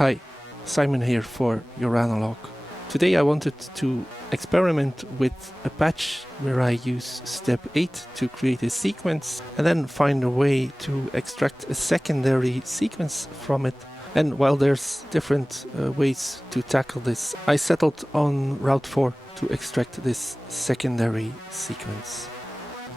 Hi, Simon here for Joranalogue. Today I wanted to experiment with a patch where I use step 8 to create a sequence and then find a way to extract a secondary sequence from it. And while there's different ways to tackle this, I settled on route 4 to extract this secondary sequence.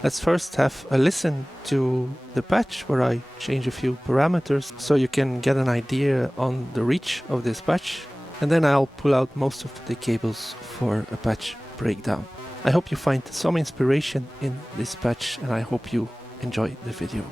Let's first have a listen to the patch where I change a few parameters so you can get an idea on the reach of this patch, and then I'll pull out most of the cables for a patch breakdown. I hope you find some inspiration in this patch and I hope you enjoy the video.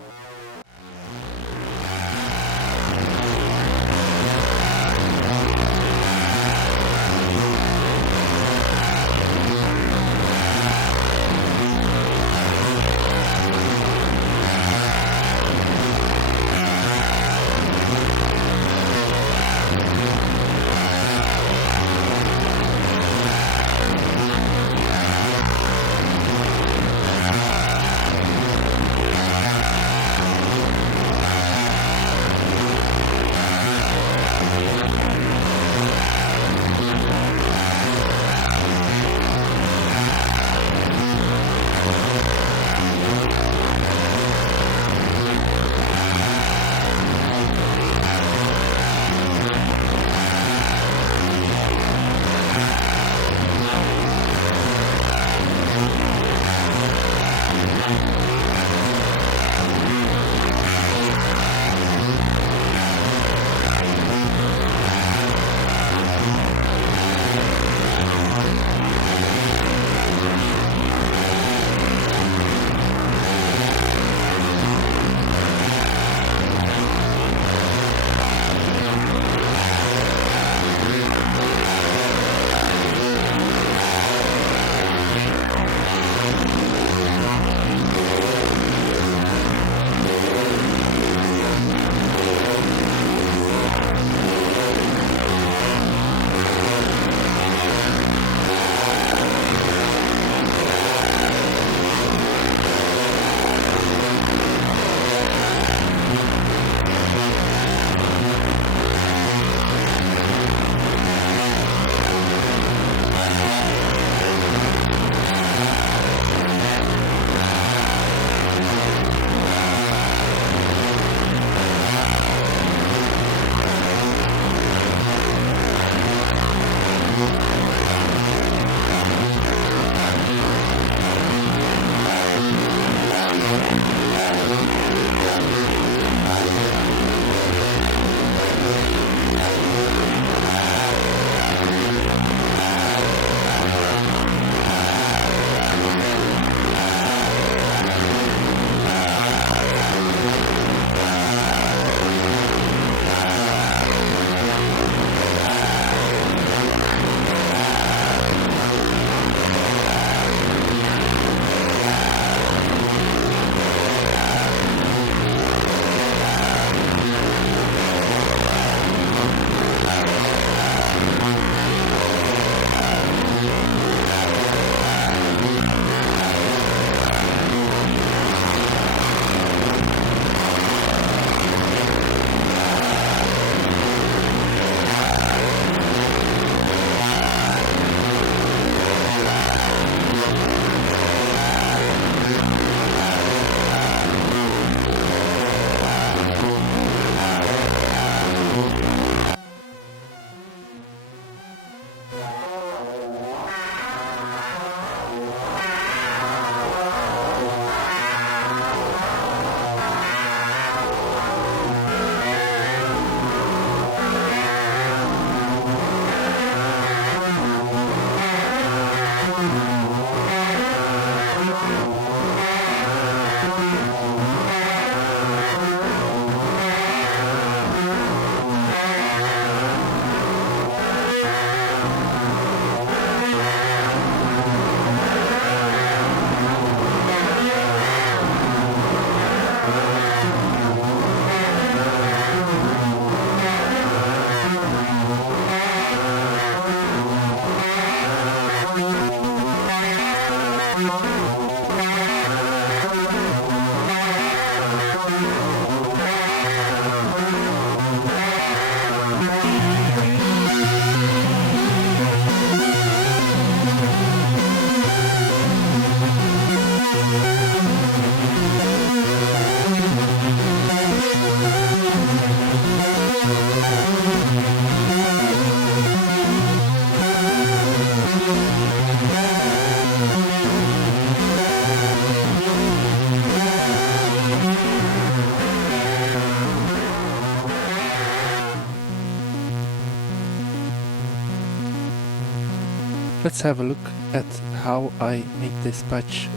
Let's have a look at how I make this patch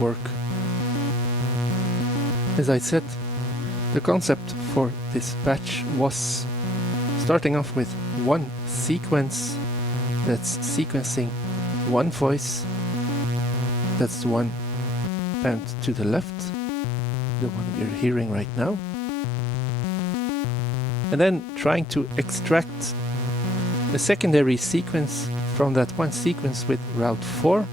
work. As I said, the concept for this patch was starting off with one sequence that's sequencing one voice. That's the one panned to the left, the one we're hearing right now. And then trying to extract a secondary sequence from that one sequence with route 4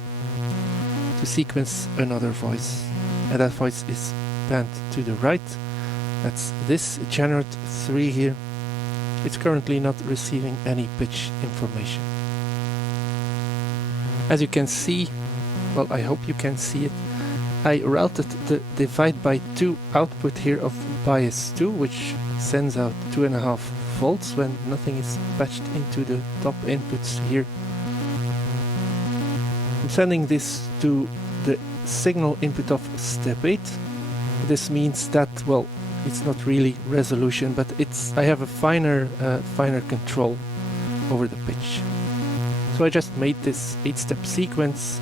to sequence another voice. And that voice is panned to the right. That's this generate 3 here. It's currently not receiving any pitch information. As you can see, well, I hope you can see it, I routed the divide by 2 output here of bias 2, which sends out 2.5 volts when nothing is patched into the top inputs here. I'm sending this to the signal input of step 8. This means that, well, it's not really resolution, but I have a finer control over the pitch. So I just made this 8-step sequence,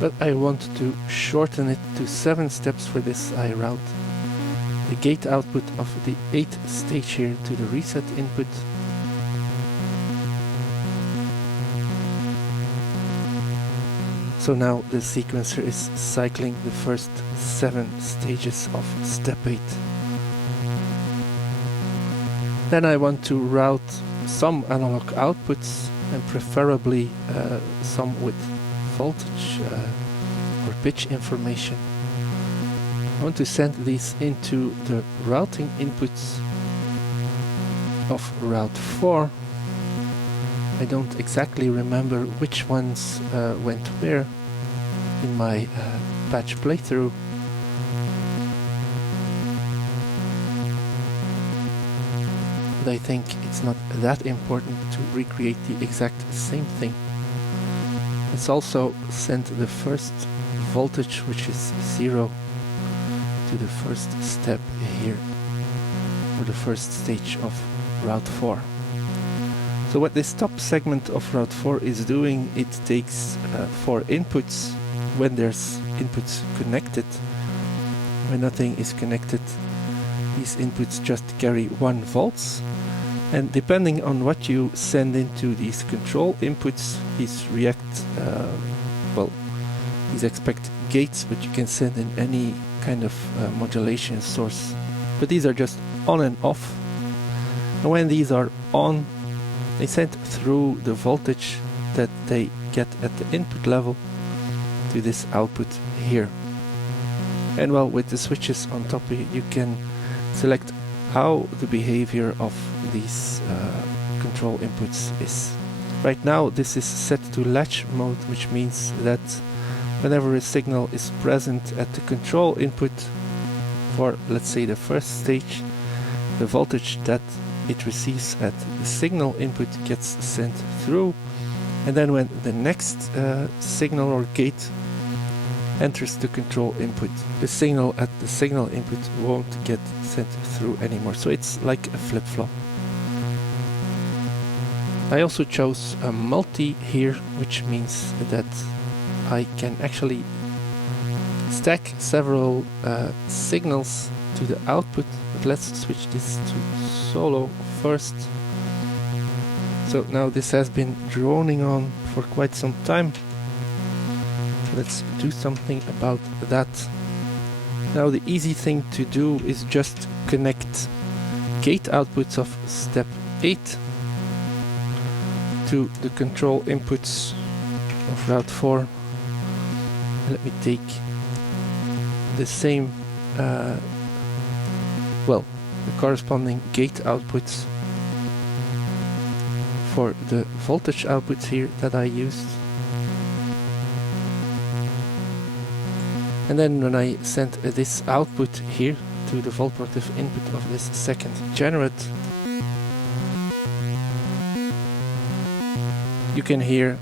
but I want to shorten it to 7 steps. For this I route the gate output of the 8th stage here to the reset input. So now the sequencer is cycling the first 7 stages of step 8. Then I want to route some analog outputs, and preferably some with voltage or pitch information. I want to send these into the routing inputs of route 4. I don't exactly remember which ones went where in my patch playthrough. But I think it's not that important to recreate the exact same thing. Let's also send the first voltage, which is 0, to the first step here, or the first stage of route 4. So what this top segment of route 4 is doing, it takes 4 inputs when there's inputs connected. When nothing is connected, these inputs just carry 1 volts. And depending on what you send into these control inputs, these react, these expect gates, but you can send in any kind of modulation source. But these are just on and off. And when these are on, they send through the voltage that they get at the input level to this output here. And well, with the switches on top, you can select how the behavior of these control inputs is. Right now this is set to latch mode, which means that whenever a signal is present at the control input for, let's say, the first stage, the voltage that it receives at the signal input gets sent through, and then when the next signal or gate enters the control input, the signal at the signal input won't get sent through anymore. So it's like a flip-flop. I also chose a multi here, which means that I can actually stack several signals to the output. But let's switch this to solo first. So now this has been droning on for quite some time. Let's do something about that. Now the easy thing to do is just connect gate outputs of step 8 to the control inputs of route 4. Let me take the same, the corresponding gate outputs for the voltage outputs here that I used. And then when I send this output here to the volt-productive input of this second generate, you can hear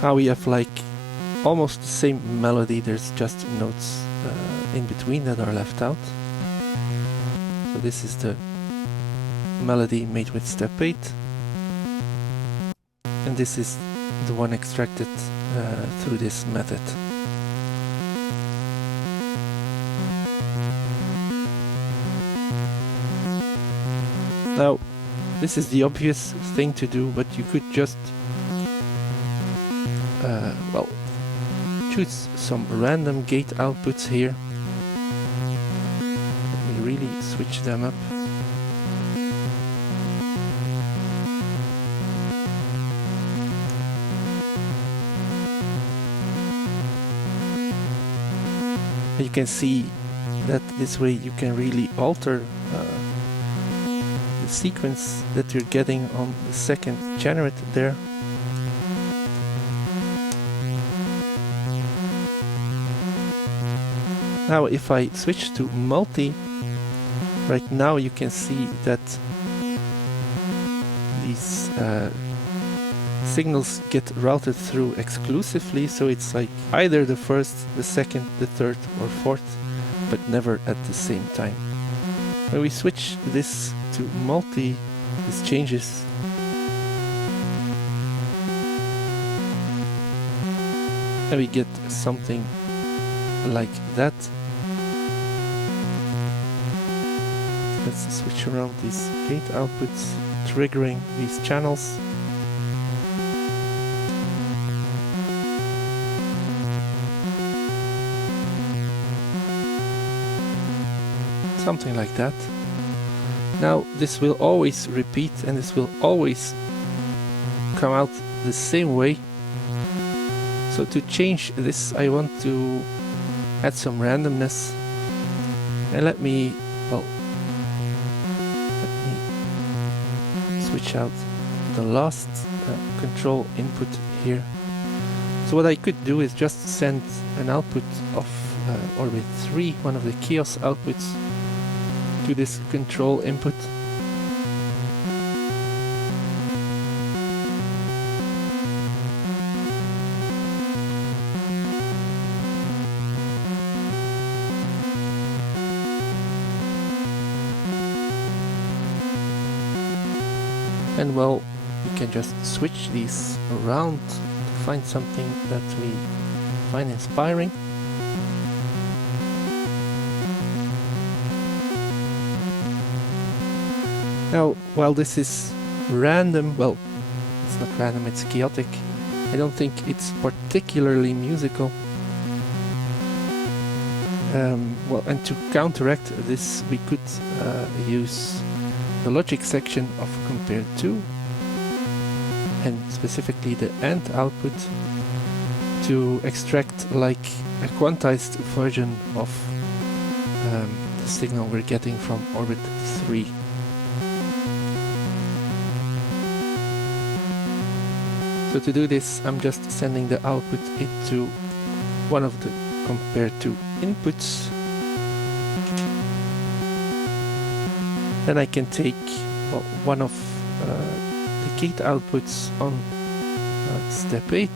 how we have like almost the same melody. There's just notes in between that are left out. So this is the melody made with step 8. and this is the one extracted through this method. Now, this is the obvious thing to do, but you could just well, choose some random gate outputs here. Let me really switch them up. You can see that this way you can really alter the sequence that you're getting on the second generator there. Now if I switch to multi, right now you can see that these signals get routed through exclusively, so it's like either the first, the second, the third or fourth, but never at the same time. When we switch this to multi, this changes. And we get something like that. Let's switch around these gate outputs, triggering these channels. Something like that. Now this will always repeat and this will always come out the same way. So to change this, I want to add some randomness, and let me switch out the last control input here. So what I could do is just send an output of orbit 3, one of the chaos outputs, to this control input. And well, we can just switch these around to find something that we find inspiring. Now, while this is random, well, it's not random, it's chaotic. I don't think it's particularly musical. Well, and to counteract this, we could use the logic section of compare to, and specifically the AND output, to extract like a quantized version of the signal we're getting from orbit 3. So to do this, I'm just sending the output into one of the compare to inputs. Then I can take one of the gate outputs on step 8.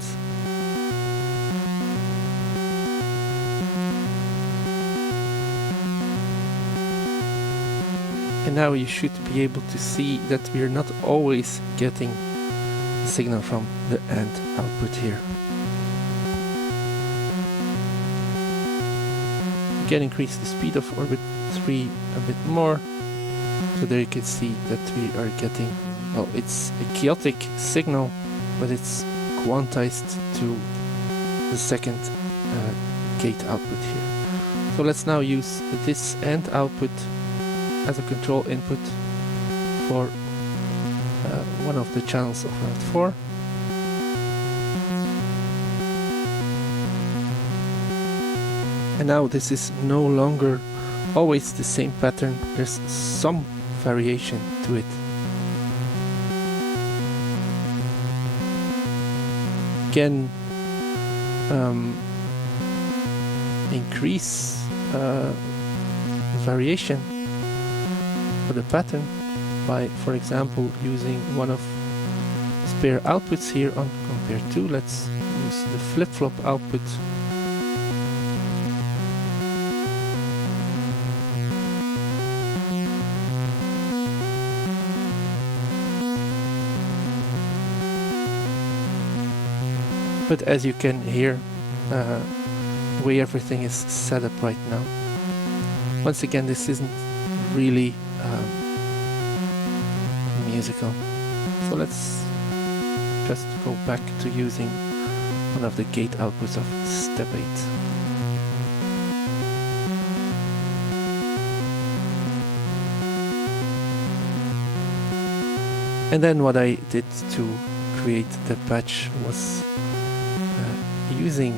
And now you should be able to see that we are not always getting the signal from the AND output here. We can increase the speed of orbit 3 a bit more. So there you can see that we are getting, well, it's a chaotic signal, but it's quantized to the second gate output here. So let's now use this AND output as a control input for one of the channels of route 4. And now this is no longer always the same pattern, there's some variation to it. Can increase variation for the pattern by, for example, using one of spare outputs here on compare to. Let's use the flip-flop output. But as you can hear, the way everything is set up right now. Once again, this isn't really musical. So let's just go back to using one of the gate outputs of step 8. And then what I did to create the patch was using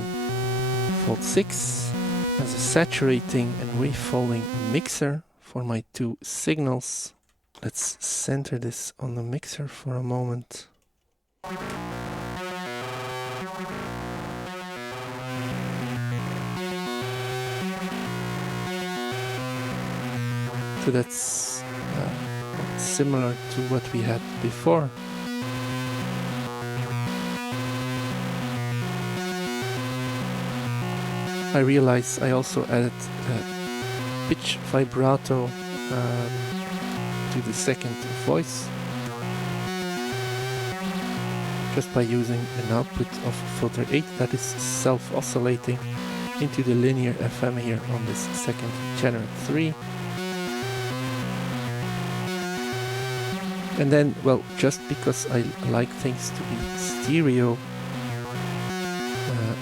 Fold 6 as a saturating and wavefolding mixer for my 2 signals. Let's center this on the mixer for a moment. So that's similar to what we had before. I realize I also added pitch vibrato to the second voice just by using an output of filter 8 that is self-oscillating into the linear FM here on this second channel 3. And then, well, just because I like things to be stereo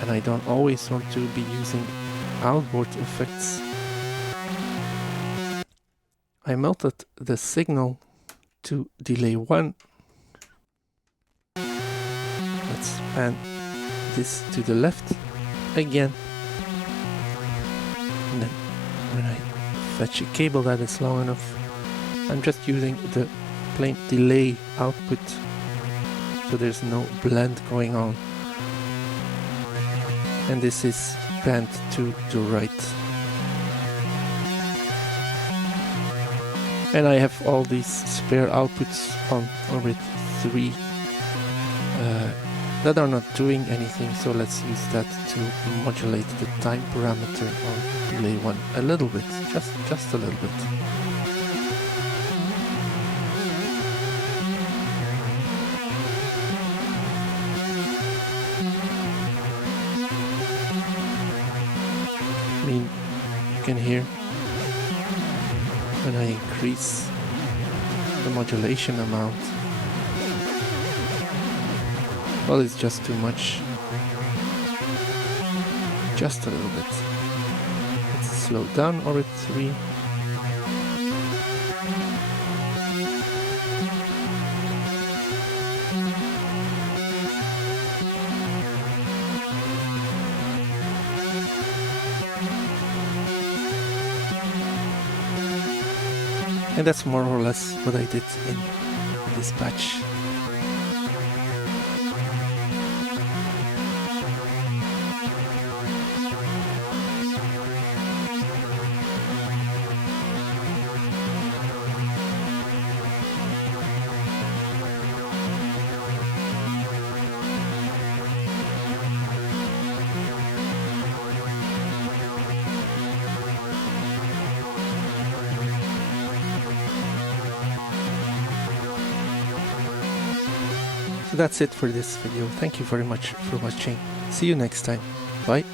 and I don't always want to be using outboard effects, I melted the signal to delay 1. Let's pan this to the left again. And then when I fetch a cable that is long enough, I'm just using the plain delay output, so there's no blend going on. And this is panned to the right. And I have all these spare outputs on orbit 3 that are not doing anything, so let's use that to modulate the time parameter on delay 1 a little bit, just a little bit. I mean, you can hear when I increase the modulation amount, well, it's just too much. Just a little bit. Let's slow down orbit 3. And that's more or less what I did in this patch. So that's it for this video. Thank you very much for watching. See you next time. Bye.